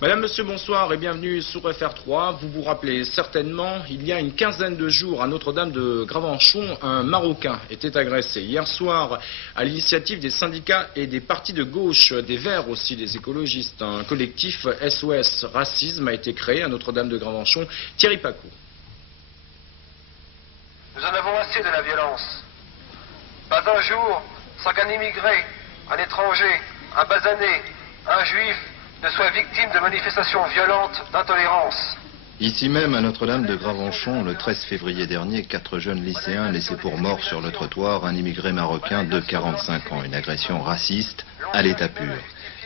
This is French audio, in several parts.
Madame, monsieur, bonsoir et bienvenue sur FR3. Vous vous rappelez certainement, il y a une quinzaine de jours à Notre-Dame de Gravenchon, un Marocain était agressé. Hier soir, à l'initiative des syndicats et des partis de gauche, des Verts aussi, des écologistes, un collectif SOS Racisme a été créé à Notre-Dame de Gravenchon. Thierry Pacou. Nous en avons assez de la violence. Pas un jour sans qu'un immigré, un étranger, un basané, un juif ne soit victime de manifestations violentes d'intolérance. Ici même, à Notre-Dame de Gravenchon, le 13 février dernier, 4 jeunes lycéens laissés pour morts sur le trottoir, un immigré marocain de 45 ans, une agression raciste à l'état pur.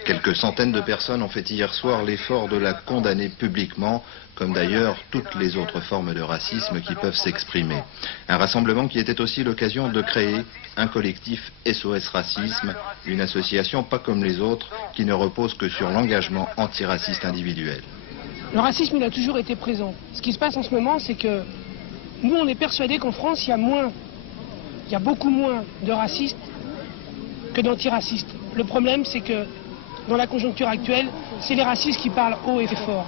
Quelques centaines de personnes ont fait hier soir l'effort de la condamner publiquement, comme d'ailleurs toutes les autres formes de racisme qui peuvent s'exprimer. Un rassemblement qui était aussi l'occasion de créer un collectif SOS Racisme, une association pas comme les autres qui ne repose que sur l'engagement antiraciste individuel. Le racisme, il a toujours été présent. Ce qui se passe en ce moment, c'est que nous, on est persuadés qu'en France, il y a beaucoup moins de racistes que d'antiracistes. Le problème, c'est que dans la conjoncture actuelle, c'est les racistes qui parlent haut et fort.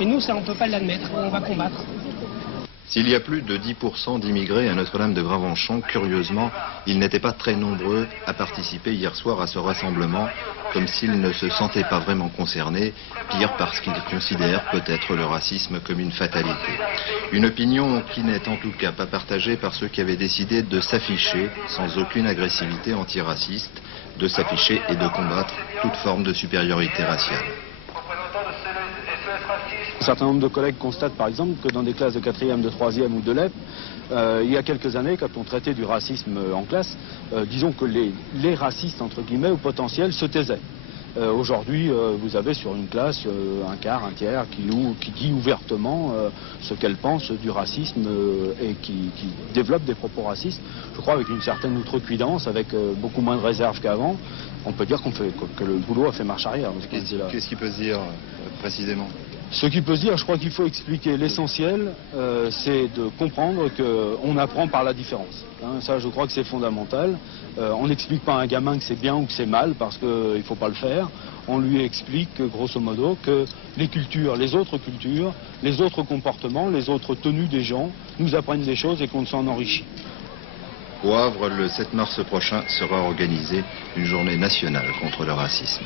Et nous, ça, on ne peut pas l'admettre, on va combattre. S'il y a plus de 10% d'immigrés à Notre-Dame de Gravenchon, curieusement, ils n'étaient pas très nombreux à participer hier soir à ce rassemblement, comme s'ils ne se sentaient pas vraiment concernés, pire parce qu'ils considèrent peut-être le racisme comme une fatalité. Une opinion qui n'est en tout cas pas partagée par ceux qui avaient décidé de s'afficher sans aucune agressivité antiraciste, de s'afficher et de combattre toute forme de supériorité raciale. Un certain nombre de collègues constatent par exemple que dans des classes de 4e, de 3e ou de LEP, il y a quelques années, quand on traitait du racisme en classe, disons que les racistes, entre guillemets, au potentiel, se taisaient. Aujourd'hui, vous avez sur une classe un quart, un tiers qui dit ouvertement ce qu'elle pense du racisme et qui développe des propos racistes. Je crois avec une certaine outrecuidance, avec beaucoup moins de réserve qu'avant. On peut dire que le boulot a fait marche arrière. Qu'est-ce qui peut se dire précisément ? Ce qui peut se dire, je crois qu'il faut expliquer l'essentiel, c'est de comprendre qu'on apprend par la différence. Hein, ça, je crois que c'est fondamental. On n'explique pas à un gamin que c'est bien ou que c'est mal parce qu'il ne faut pas le faire. On lui explique, grosso modo, que les cultures, les autres comportements, les autres tenues des gens nous apprennent des choses et qu'on s'en enrichit. Au Havre, le 7 mars prochain sera organisée une journée nationale contre le racisme.